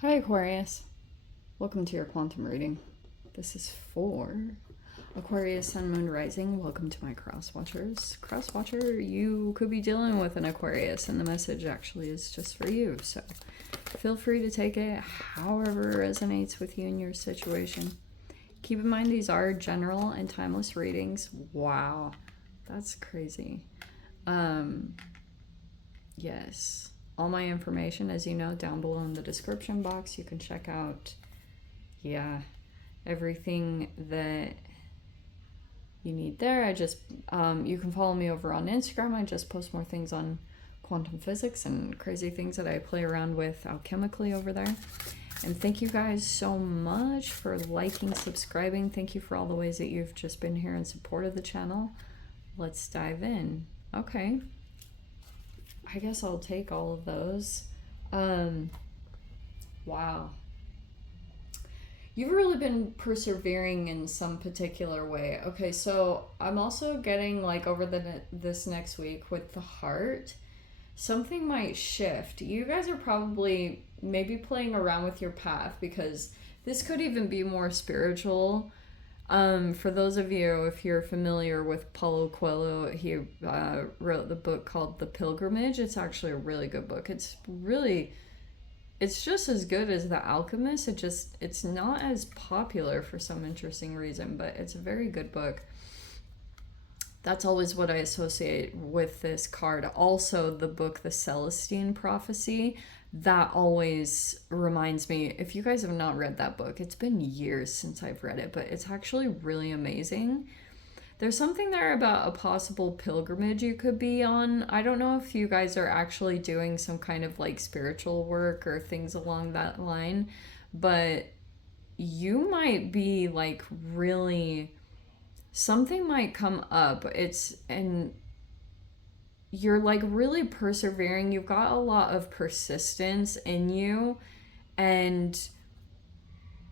Hi Aquarius, welcome to your quantum reading. This is for Aquarius, Sun, Moon, Rising. Welcome to my cross watchers. Cross watcher, you could be dealing with an Aquarius and the message actually is just for you. So feel free to take it however resonates with you in your situation. Keep in mind these are general and timeless readings. Wow, that's crazy. Yes. All my information, as you know, down below in the description box. You can check out, everything that you need there. You can follow me over on Instagram. I just post more things on quantum physics and crazy things that I play around with alchemically over there. And thank you guys so much for liking, subscribing. Thank you for all the ways that you've just been here and supported the channel. Let's dive in. Okay. I guess I'll take all of those. Wow. You've really been persevering in some particular way. Okay, so I'm also getting like over this next week with the heart, something might shift. You guys are probably maybe playing around with your path because this could even be more spiritual. For those of you, if you're familiar with Paulo Coelho, he wrote the book called The Pilgrimage. It's actually a really good book. It's just as good as The Alchemist. It's not as popular for some interesting reason, but it's a very good book. That's always what I associate with this card. Also, the book The Celestine Prophecy, that always reminds me, if you guys have not read that book, it's been years since I've read it, but it's actually really amazing. There's something there about a possible pilgrimage you could be on. I don't know if you guys are actually doing some kind of like spiritual work or things along that line, but you might be like really, something might come up. And you're like really persevering. You've got a lot of persistence in you. And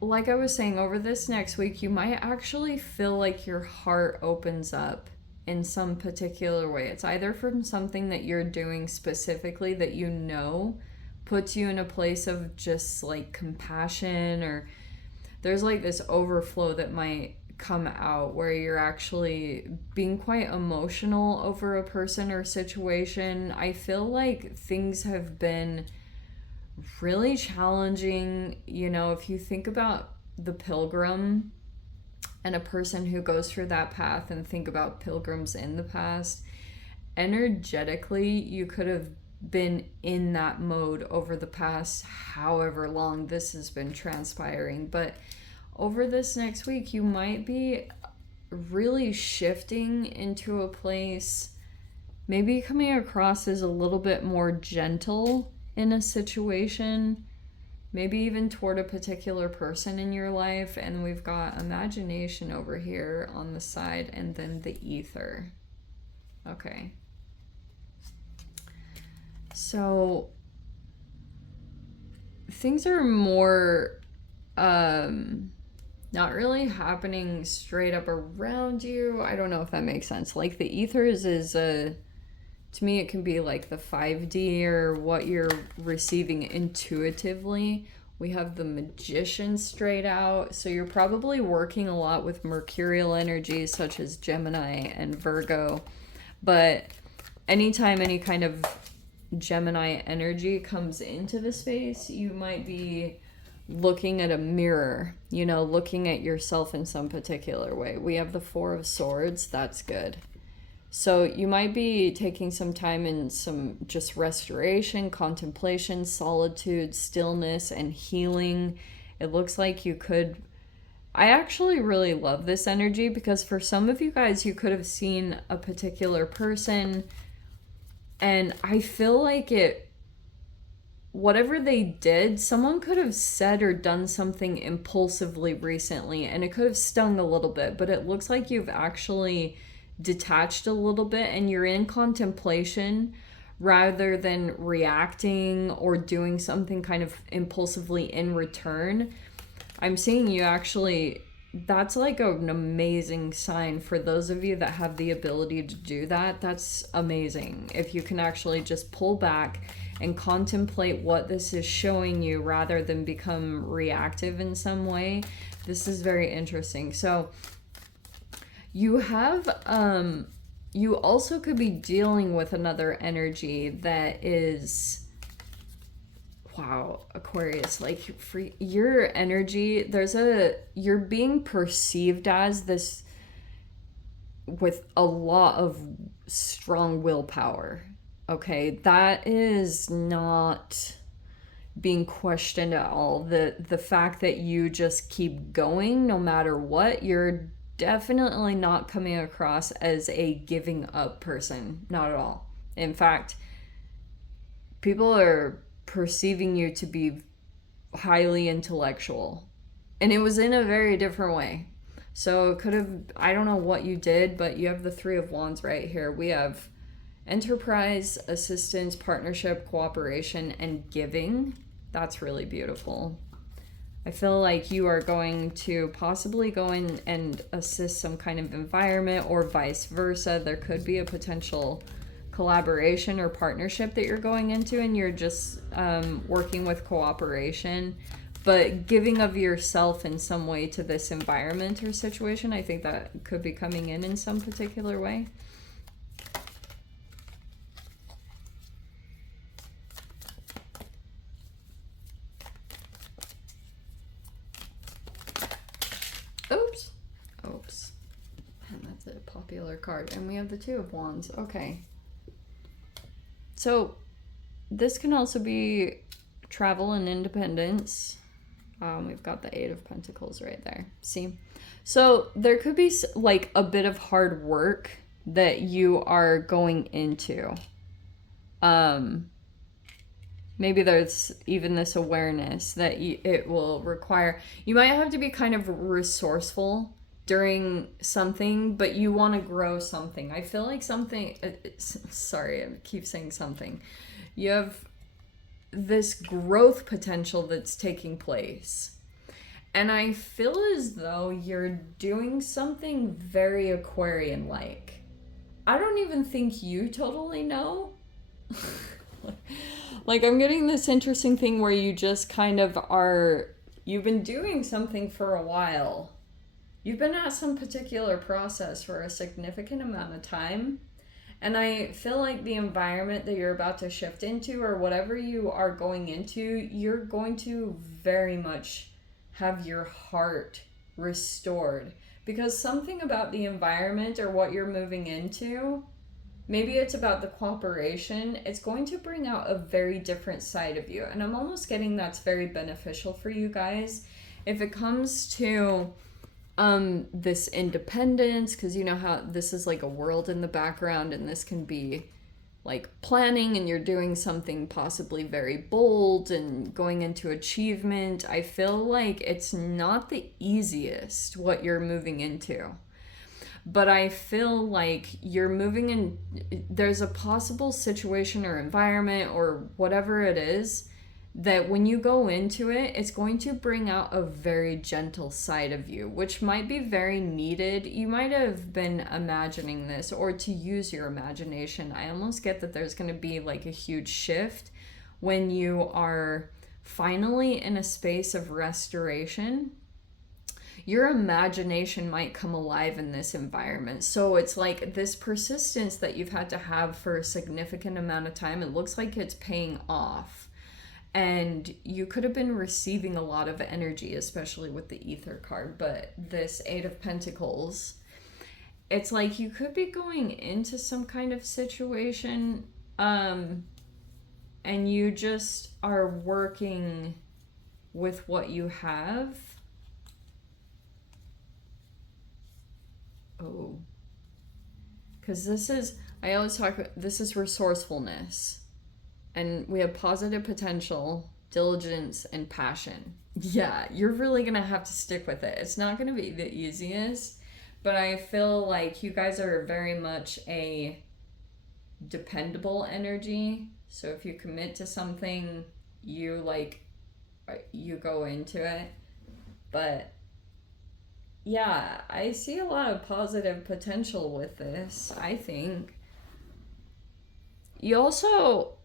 like I was saying, over this next week, you might actually feel like your heart opens up in some particular way. It's either from something that you're doing specifically that you know puts you in a place of just like compassion, or there's like this overflow that might come out where you're actually being quite emotional over a person or situation. I feel like things have been really challenging. You know, if you think about the pilgrim and a person who goes through that path and think about pilgrims in the past, energetically, you could have been in that mode over the past however long this has been transpiring. But over this next week, you might be really shifting into a place, maybe coming across as a little bit more gentle in a situation, maybe even toward a particular person in your life. And we've got imagination over here on the side, and then the ether. Okay. So things are more not really happening straight up around you. I don't know if that makes sense. Like the ethers is to me, it can be like the 5D or what you're receiving intuitively. We have the Magician straight out. So you're probably working a lot with mercurial energies such as Gemini and Virgo. But anytime any kind of Gemini energy comes into the space, you might be looking at a mirror, you know, looking at yourself in some particular way. We have the Four of Swords. That's good. So you might be taking some time in some just restoration, contemplation, solitude, stillness, and healing. It looks like you could... I actually really love this energy because for some of you guys, you could have seen a particular person, and I feel like whatever they did, someone could have said or done something impulsively recently, and it could have stung a little bit, but it looks like you've actually detached a little bit and you're in contemplation rather than reacting or doing something kind of impulsively in return. I'm seeing you actually that's like an amazing sign for those of you that have the ability to do that. That's amazing. If you can actually just pull back and contemplate what this is showing you rather than become reactive in some way. This is very interesting. So you have, you also could be dealing with another energy that is, wow, Aquarius, like for your energy, you're being perceived as this with a lot of strong willpower. Okay, that is not being questioned at all. The fact that you just keep going no matter what, you're definitely not coming across as a giving up person, not at all. In fact, people are perceiving you to be highly intellectual, and it was in a very different way. So it could have, I don't know what you did, but you have the Three of Wands right here. We have enterprise, assistance, partnership, cooperation, and giving. That's really beautiful. I feel like you are going to possibly go in and assist some kind of environment, or vice versa. There could be a potential collaboration or partnership that you're going into, and you're just working with cooperation, but giving of yourself in some way to this environment or situation. I think that could be coming in some particular way. Oops. And that's a popular card. And we have the Two of Wands. Okay. So this can also be travel and independence. We've got the Eight of Pentacles right there. See? So there could be like a bit of hard work that you are going into. Maybe there's even this awareness that it will require. You might have to be kind of resourceful during something, but you want to grow something. I feel like something, sorry, I keep saying something. You have this growth potential that's taking place. And I feel as though you're doing something very Aquarian-like. I don't even think you totally know. Like, I'm getting this interesting thing where you just kind of are, you've been doing something for a while. You've been at some particular process for a significant amount of time. And I feel like the environment that you're about to shift into, or whatever you are going into, you're going to very much have your heart restored. Because something about the environment or what you're moving into, maybe it's about the cooperation, it's going to bring out a very different side of you. And I'm almost getting that's very beneficial for you guys. If it comes to this independence, because you know how this is like a world in the background, and this can be like planning, and you're doing something possibly very bold and going into achievement. I feel like it's not the easiest what you're moving into, but I feel like you're moving in, there's a possible situation or environment or whatever it is that when you go into it, it's going to bring out a very gentle side of you, which might be very needed. You might have been imagining this, or to use your imagination. I almost get that there's going to be like a huge shift when you are finally in a space of restoration. Your imagination might come alive in this environment. So it's like this persistence that you've had to have for a significant amount of time. It looks like it's paying off. And you could have been receiving a lot of energy, especially with the Ether card. But this Eight of Pentacles, it's like you could be going into some kind of situation, and you just are working with what you have. Oh. Because this is, I always talk about, this is resourcefulness. And we have positive potential, diligence, and passion. Yeah, you're really going to have to stick with it. It's not going to be the easiest, but I feel like you guys are very much a dependable energy. So if you commit to something, you go into it. But yeah, I see a lot of positive potential with this, I think. You also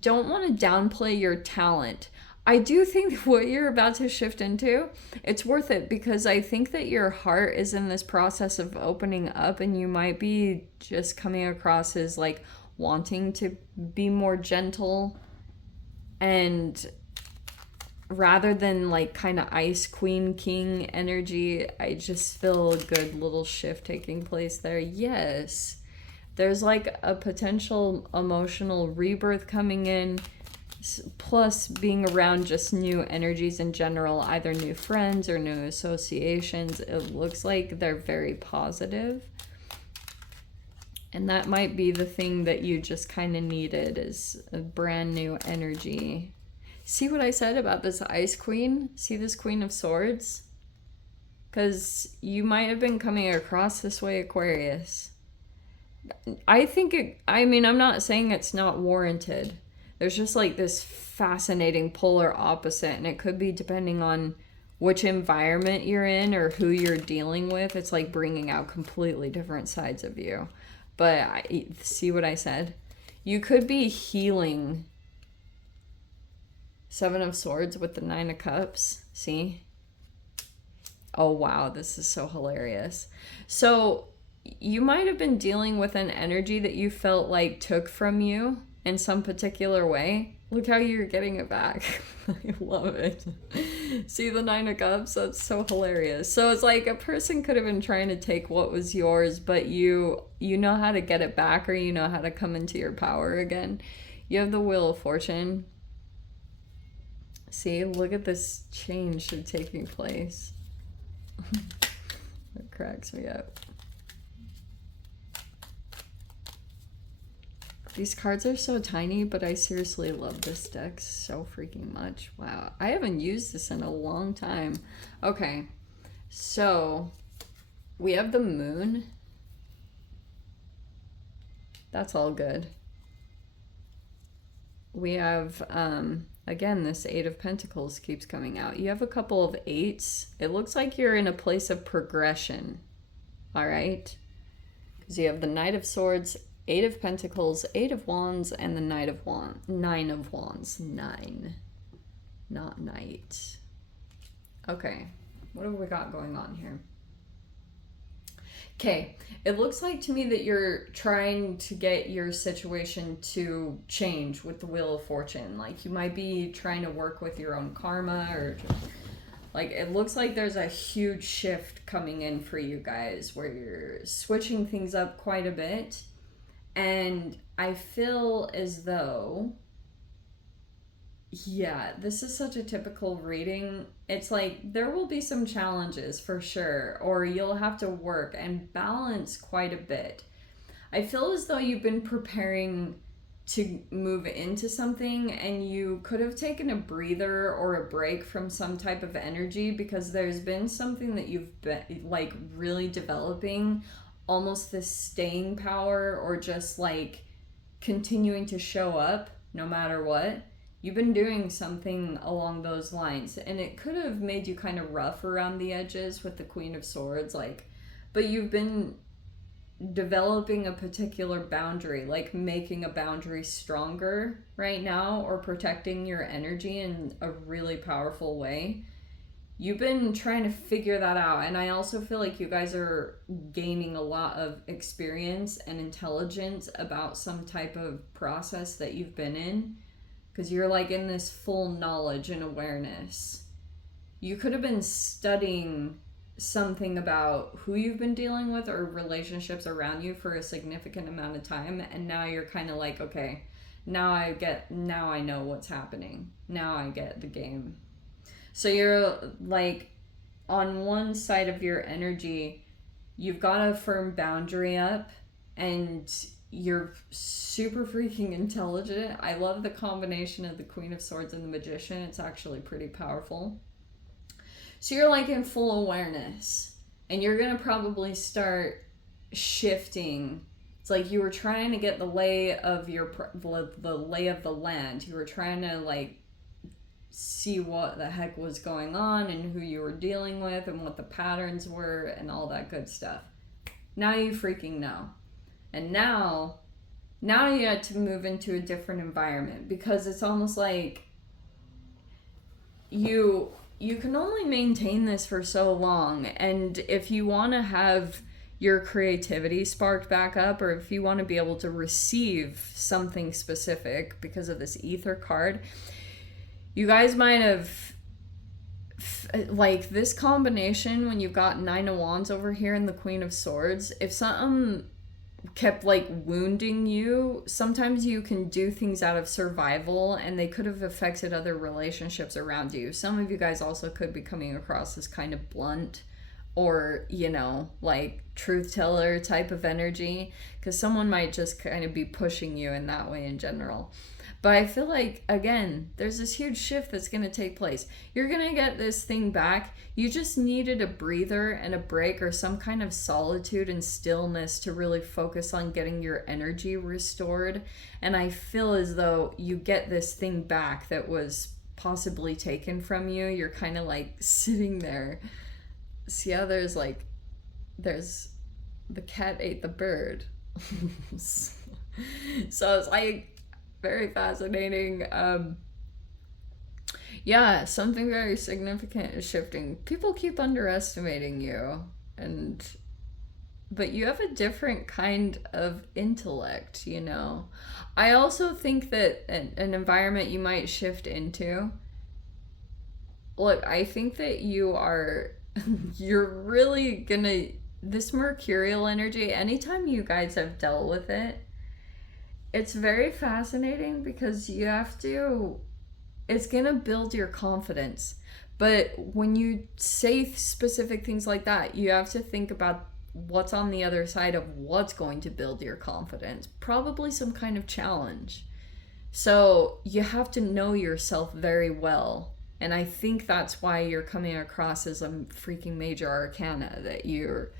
don't want to downplay your talent. I do think what you're about to shift into, it's worth it because I think that your heart is in this process of opening up and you might be just coming across as like wanting to be more gentle and rather than like kind of ice queen king energy, I just feel a good little shift taking place there. Yes. There's like a potential emotional rebirth coming in, plus being around just new energies in general, either new friends or new associations. It looks like they're very positive. And that might be the thing that you just kind of needed, is a brand new energy. See what I said about this Ice Queen? See this Queen of Swords? Because you might have been coming across this way, Aquarius. I think I'm not saying it's not warranted. There's just like this fascinating polar opposite, and it could be depending on which environment you're in or who you're dealing with. It's like bringing out completely different sides of you. But see what I said? You could be healing Seven of Swords with the Nine of Cups. See? Oh, wow. This is so hilarious. So you might have been dealing with an energy that you felt like took from you in some particular way. Look how you're getting it back. I love it. See the Nine of Cups? That's so hilarious. So it's like a person could have been trying to take what was yours, but you know how to get it back, or you know how to come into your power again. You have the Wheel of Fortune. See, look at this change taking place. It cracks me up. These cards are so tiny, but I seriously love this deck so freaking much. Wow, I haven't used this in a long time. Okay, so we have the Moon. That's all good. We have, again, this Eight of Pentacles keeps coming out. You have a couple of eights. It looks like you're in a place of progression, all right? Because you have the Knight of Swords, Eight of Pentacles, Eight of Wands, and the Nine of Wands. Nine, not Knight. Okay, what have we got going on here? Okay, it looks like to me that you're trying to get your situation to change with the Wheel of Fortune. Like you might be trying to work with your own karma, or just, like it looks like there's a huge shift coming in for you guys where you're switching things up quite a bit. And I feel as though, yeah, this is such a typical reading. It's like there will be some challenges for sure, or you'll have to work and balance quite a bit. I feel as though you've been preparing to move into something and you could have taken a breather or a break from some type of energy because there's been something that you've been like really developing, almost this staying power or just like continuing to show up no matter what. You've been doing something along those lines, and it could have made you kind of rough around the edges with the Queen of Swords, like, but you've been developing a particular boundary, like making a boundary stronger right now, or protecting your energy in a really powerful way. You've been trying to figure that out, and I also feel like you guys are gaining a lot of experience and intelligence about some type of process that you've been in, because you're like in this full knowledge and awareness. You could have been studying something about who you've been dealing with or relationships around you for a significant amount of time, and now you're kind of like, okay, now I know what's happening. Now I get the game. So you're like on one side of your energy, you've got a firm boundary up and you're super freaking intelligent. I love the combination of the Queen of Swords and the Magician. It's actually pretty powerful. So you're like in full awareness, and you're going to probably start shifting. It's like you were trying to get the lay of the lay of the land. You were trying to like see what the heck was going on and who you were dealing with and what the patterns were and all that good stuff. Now you freaking know. And now you had to move into a different environment, because it's almost like you can only maintain this for so long. And if you want to have your creativity sparked back up, or if you want to be able to receive something specific because of this ether card, you guys might have, like, this combination when you've got Nine of Wands over here and the Queen of Swords, if something kept like wounding you, sometimes you can do things out of survival, and they could have affected other relationships around you. Some of you guys also could be coming across as kind of blunt, or, you know, like truth teller type of energy, because someone might just kind of be pushing you in that way in general. But I feel like, again, there's this huge shift that's going to take place. You're going to get this thing back. You just needed a breather and a break, or some kind of solitude and stillness to really focus on getting your energy restored. And I feel as though you get this thing back that was possibly taken from you. You're kind of like sitting there. See how there's the cat ate the bird. So it's like very fascinating. Yeah, something very significant is shifting. People keep underestimating you, but you have a different kind of intellect, you know. I also think that an environment you might shift into, look, I think that you're really gonna, this mercurial energy, anytime you guys have dealt with it, it's very fascinating, because you have to, it's gonna build your confidence. But when you say specific things like that, you have to think about what's on the other side of what's going to build your confidence. Probably some kind of challenge. So you have to know yourself very well. And I think that's why you're coming across as a freaking major arcana, that you're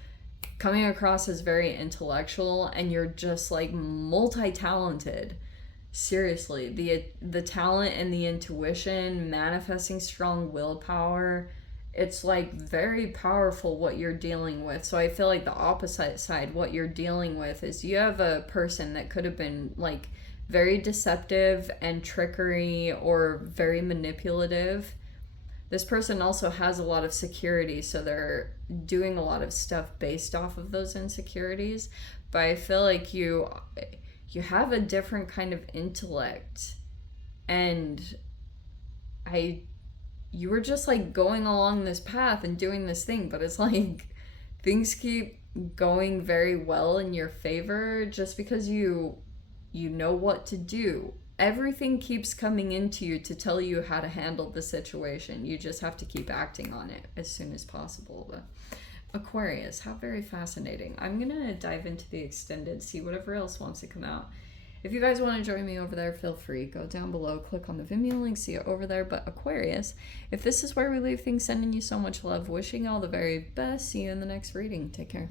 coming across as very intellectual, and you're just like multi-talented. Seriously, the talent and the intuition, manifesting strong willpower, it's like very powerful what you're dealing with. So I feel like the opposite side, what you're dealing with, is you have a person that could have been like very deceptive and trickery, or very manipulative. This person also has a lot of security, so they're doing a lot of stuff based off of those insecurities. But I feel like you have a different kind of intellect, and you were just like going along this path and doing this thing, but it's like things keep going very well in your favor just because you know what to do. Everything keeps coming into you to tell you how to handle the situation. You just have to keep acting on it as soon as possible. But Aquarius, how very fascinating. I'm gonna dive into the extended, see whatever else wants to come out. If you guys want to join me over there, feel free. Go down below, click on the Vimeo link, see it over there. But Aquarius, if this is where we leave things, sending you so much love, wishing you all the very best. See you in the next reading. Take care.